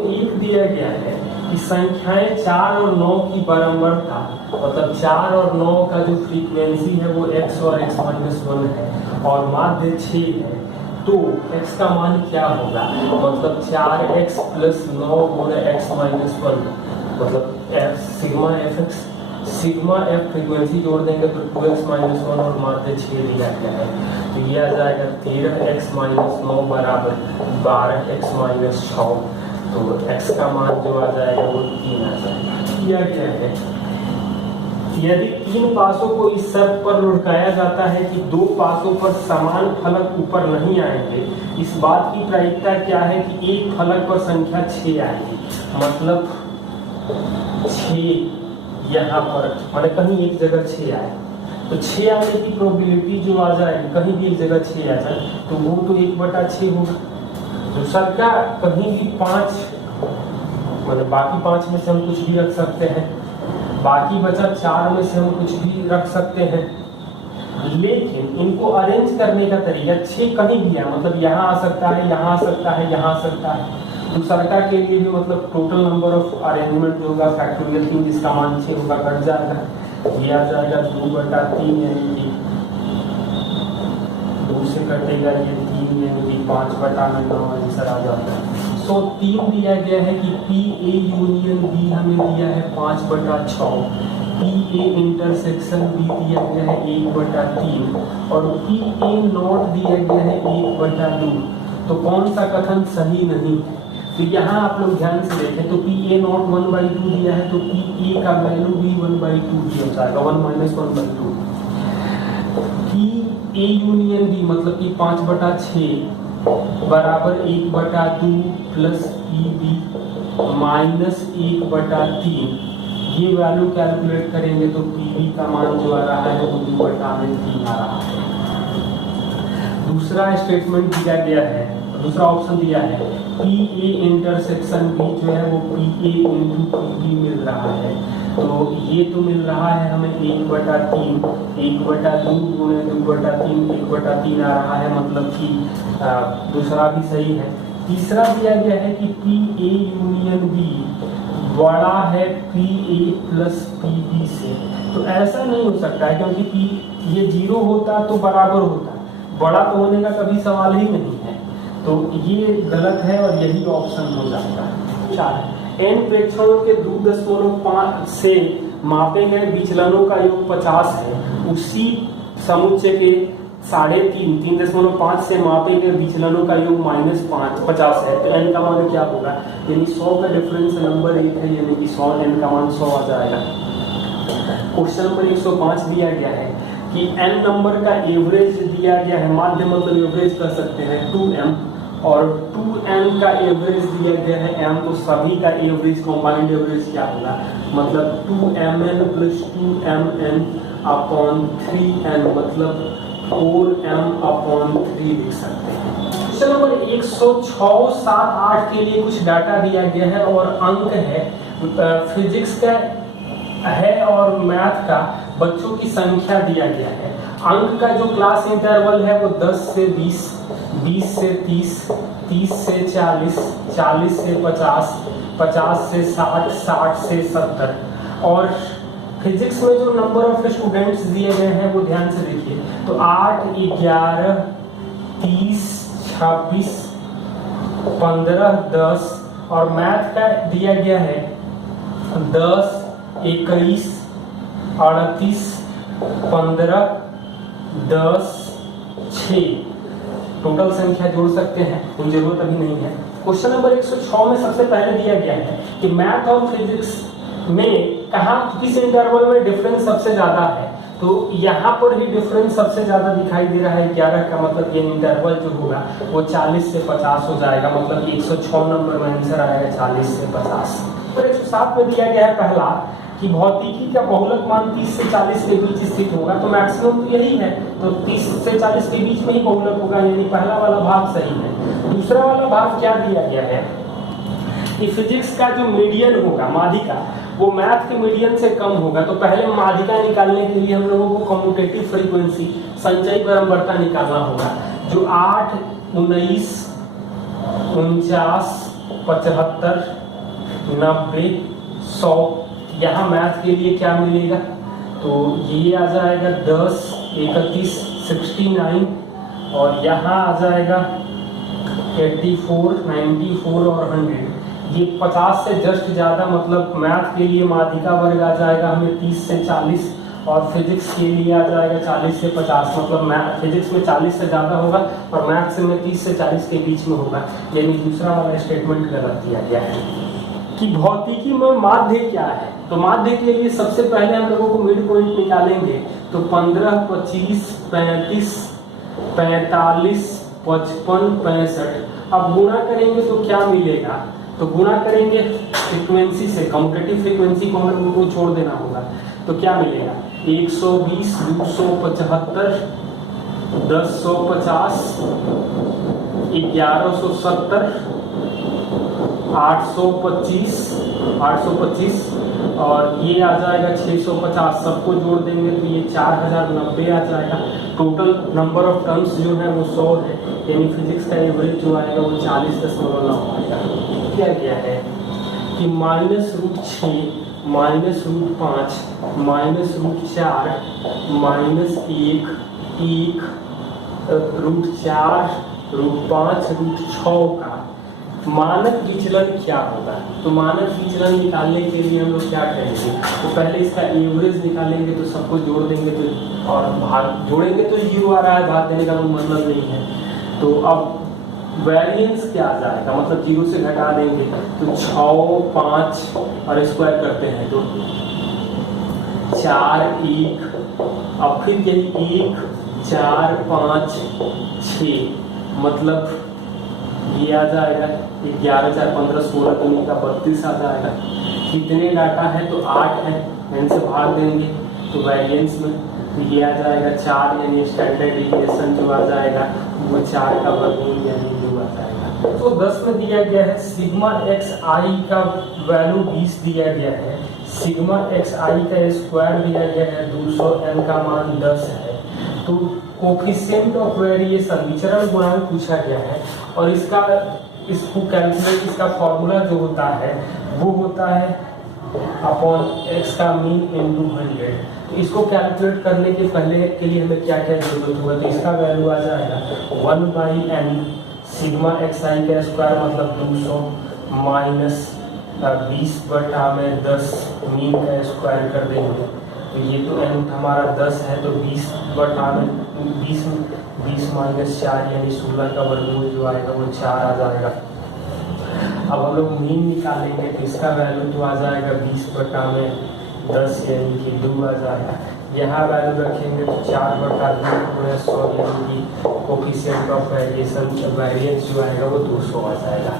एक दिया गया है कि संख्याएं 4 और 9 की बराबरता, मतलब 4 और 9 का जो फ्रीक्वेंसी है वो x और x माइनस 1 है और माध्य 6 है, तो x का मान क्या होगा? मतलब 4x प्लस 9 गुणा x माइनस 1, मतलब सिग्मा एफ फ्रीक्वेंसी जोड़ देंगे तो 2x माइनस 1 और माध्य 6 दिया गया है, तो ये आ जाएगा 13x माइनस 9 बराबर 12x माइनस 6, तो x का मान जो आ जाएगा वो 3 आ जाएगा। किया गया है यदि 3 पासों को इस शर्त पर लुढ़काया जाता है कि 2 पासों पर समान फलक ऊपर नहीं आएंगे, इस बात की प्रायिकता क्या है कि एक फलक पर संख्या 6 आएगी, मतलब 6 यहाँ पर मैंने कहीं एक जगह 6 आए, तो 6 आने की प्रोबेबिलिटी जो आ जाए कहीं भी एक जगह 6 आ जाए तो वो तो 1/6 होगा। दूसरा का कहीं भी 5, मतलब बाकी 5 में से हम कुछ भी रख सकते हैं, बाकी बचा 4 में से हम कुछ भी रख सकते हैं, लेकिन इनको अरेंज करने का तरीका 6 कहीं भी है, मतलब यहाँ आ सकता है, यहाँ आ सकता है, यहाँ आ सकता है। दूसरा के लिए भी मतलब टोटल नंबर ऑफ अरेंजमेंट जो होगा फैक्टोरियल 3 जिसका मान 6 होगा कट जाएगा, ये आ जाएगा 2/3 यानी कि 2 से कटेगा ये 3 यानी कि 5/9 आंसर आ जाता है। सो 3 दिया गया है कि पी ए यूनियन बी हमें दिया है 5/6, पी ए इंटरसेक्शन बी दिया गया है 1/3 और पी ए नॉट दिया गया है 1/2, तो कौन सा कथन सही नहीं? तो यहाँ आप लोग ध्यान से देखें तो पी ए नॉट 1/2 दिया है, तो पी ए का वैल्यू भी 1/2 दिया जाएगा, 1 minus 1/2। P A union B मतलब कि 5/6 बराबर 1/2 प्लस पी बी माइनस 1/3, ये वैल्यू कैलकुलेट करेंगे तो पी बी का मान जो आ रहा है वो 2/3 आ रहा है। दूसरा स्टेटमेंट दिया गया है, दूसरा ऑप्शन दिया है पी ए इंटरसेक्शन बी जो है वो P A into P B मिल रहा है, तो ये तो मिल रहा है हमें 1/3, 1/2 गुणे 2/3, 1/3 आ रहा है, मतलब कि दूसरा भी सही है। तीसरा दिया गया है कि पी ए यूनियन बी बड़ा है P A plus P B से, तो ऐसा नहीं हो सकता है क्योंकि पी ये 0 होता तो बराबर होता, बड़ा तो होने का कभी सवाल ही नहीं है, तो ये गलत है और यही ऑप्शन हो जाता है। 4 n प्रेक्षणों के 2.5 से मापे गए विचलनों का योग 50 है, उसी समुच्चय के 3.5 से मापे गए विचलनों का योग -50 है, तो n का मान क्या होगा? यानी 100 का डिफरेंस नंबर 1 है, यानी कि 100, n का मान 100 आ जाएगा। क्वेश्चन नंबर 105 दिया गया है कि n नंबर का एवरेज दिया गया है, माध्य मतलब एवरेज कर सकते हैं 2m, और 2m का एवरेज दिया गया है m, तो सभी का एवरेज कंबाइंड एवरेज क्या होगा? मतलब 2mn plus 2mn upon 3n, मतलब 4m/3 लिख सकते हैं। क्वेश्चन नंबर 106, 7, 8 के लिए कुछ डाटा दिया गया है और अंक है, फिजिक्स का है और मैथ का बच्चों की संख्या दिया गया है। अंक का जो क्लास इंटरवल है वो 10 से 20, 20 से 30, 30 से 40, 40 से 50, 50 से 60, 60 से 70, और फिजिक्स में जो नंबर ऑफ स्टूडेंट्स दिए गए हैं वो ध्यान से देखिए, तो 8, 11, 30, 26, 15, 10, और मैथ का दिया गया है 10, 21, 38, 15, 10, 6, टोटल संख्या जोड़ सकते हैं, कोई जरूरत अभी नहीं है। क्वेश्चन नंबर 106 में सबसे पहले दिया गया है कि मैथ और फिजिक्स में कहाँ किस इंटरवल में डिफरेंस सबसे ज्यादा है, तो यहाँ पर ही डिफरेंस सबसे ज्यादा दिखाई दे रहा है 11 का, मतलब ये इंटरवल जो होगा वो 40 से 50 हो जाएगा, मतलब 106 नंबर में आंसर आएगा 40 से 50। और 107 में दिया गया है पहला कि भौतिकी का बहुलक मान 30 से 40 के बीच स्थित होगा, तो मैक्सिमम तो यही है, तो 30 से 40 के बीच में ही बहुलक होगा, यानी पहला वाला भाग सही है। दूसरा वाला भाग क्या दिया गया है कि फिजिक्स का जो मीडियन होगा माध्यिका वो मैथ के मीडियन से कम होगा, तो पहले माध्यिका निकालने के लिए हम लोगों को कम्यूटेटिव फ्रीक्वेंसी संचयी बारंबारता निकालना होगा, जो 8, 19, 49, 75, 90, 100। यहाँ मैथ के लिए क्या मिलेगा, तो ये आ जाएगा 10, 31, 69, और यहाँ आ जाएगा 84, 94 और 100। ये 50 से जस्ट ज़्यादा, मतलब मैथ के लिए माध्यिका वर्ग आ जाएगा हमें 30 से 40, और फिजिक्स के लिए आ जाएगा 40 से 50। मतलब मैथ फिजिक्स में 40 से ज़्यादा होगा और मैथ्स में 30 से 40 के बीच में होगा। यानी दूसरा वाला स्टेटमेंट गलत दिया गया है। कि भौतिकी में माध्य क्या है, तो माध्य के लिए सबसे पहले हम लोगों को मिड पॉइंट निकालेंगे। तो 15, 25, 35, 45, 55, 65। अब गुणा करेंगे तो क्या मिलेगा, तो गुणा करेंगे फ्रीक्वेंसी से, कम्यूटेटिव फ्रीक्वेंसी को हम लोगों को छोड़ देना होगा। तो क्या मिलेगा, 120, 275, 1050, 1170, 825, और ये आ जाएगा 650। सबको जोड़ देंगे तो ये 4090 आ जाएगा। टोटल नंबर ऑफ टर्म्स जो है वो 100 है, यानी फिजिक्स का एवरेज जो आएगा वो 40.9 आएगा। क्या क्या है कि -√6, -√5, -√4, -1, 1, √4, √5, √6 का मानक विचलन क्या होगा। तो मानक विचलन निकालने के लिए हम लोग क्या करेंगे, तो पहले इसका एवरेज निकालेंगे। तो सबको जोड़ देंगे तो, और भाग जोड़ेंगे तो 0 आ रहा है, भाग देने का कोई मतलब नहीं है। तो अब वेरिएंस क्या आ जाएगा, मतलब 0 से घटा देंगे तो 6, 5 और स्क्वायर करते हैं तो 4, 1, अब फिर यही 1, 4, 5, 6, मतलब ये आ जाएगा 11, 4, 15, 16 दूनी का 32 आ जाएगा। कितने डाटा है, तो 8 है, इनसे भाग देंगे तो वेरिएंस में तो ये आ जाएगा 4, यानी स्टैंडर्ड डिविएशन जो आ जाएगा वो 4 का वर्गमूल यानी 2 आ जाएगा। तो 10 में दिया गया है सिग्मा एक्स आई का वैल्यू 20 दिया गया है, सिग्मा एक्स आई का स्क्वायर दिया गया है 200, एन का मान 10 है। तो कोफिशिएंट ऑफ वेरिएशन विचरण गुणांक पूछा गया है, और इसको कैलकुलेट, इसका फॉर्मूला जो होता है वो होता है अपॉन एक्स का मीन इनटू 100। तो इसको कैलकुलेट करने के पहले के लिए हमें क्या क्या जरूरत होगा, तो इसका वैल्यू आ जाएगा 1/n सिग्मा एक्स आई का स्क्वायर मतलब 200 माइनस 20/10 मीन का स्क्वायर कर देंगे। तो ये तो n हमारा 10 है, तो 20 माइनस 4 यानी 16 का वर्गमूल जो आएगा वो 4 आ जाएगा। अब हम लोग मीन निकालेंगे तो इसका वैल्यू तो आ जाएगा 20/10 यानी कि 2 आ जाएगा। यहाँ वैल्यू रखेंगे तो 4/2 100 यानी कि कोफिशिएंट ऑफ वेरिएशन वेरिएंस जो आएगा वो 200 आ जाएगा।